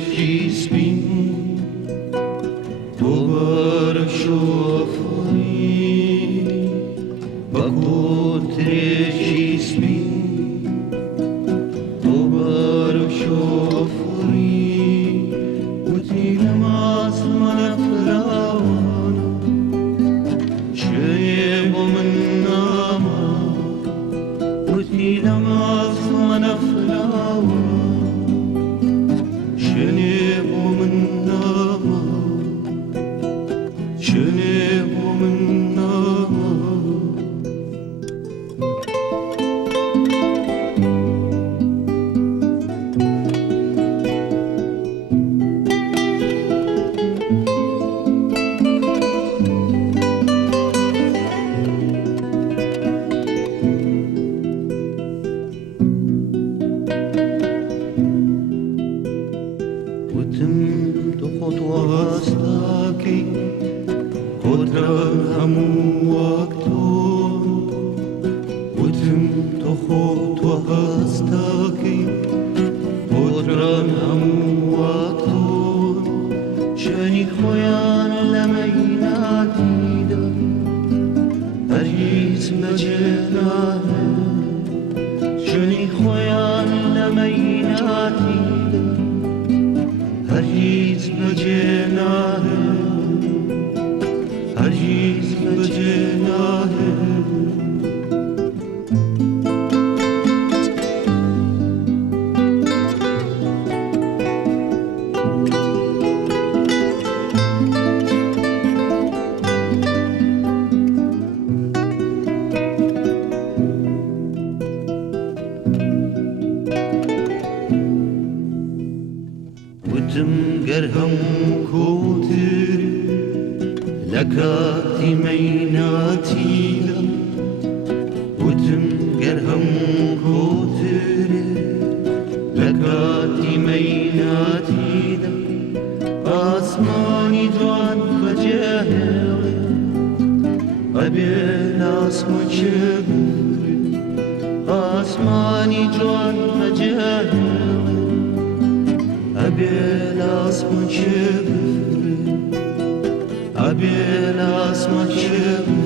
جسمي دوباره شوفانی با کتر جسمي دوباره شوفانی وتی نماز من فراوان چه من ناما وتی نماز من فراوان وتم خطوة استاكي قدرة همو وقتون وتم خطوة استاكي قدرة همو وقتون شاني خويان لميناتي دا هريز مجناه شاني خويان لميناتي هرگز بجناه هرگز بجناه وتم قرهم كوتر لكاتي ميناتي وتم قرهم كوتر لكاتي ميناتي آسماني جوان فجاهل أبين آسمان شبر آسماني جوان فجاهل أبيل أسمع شبر أبيل أسمع شبر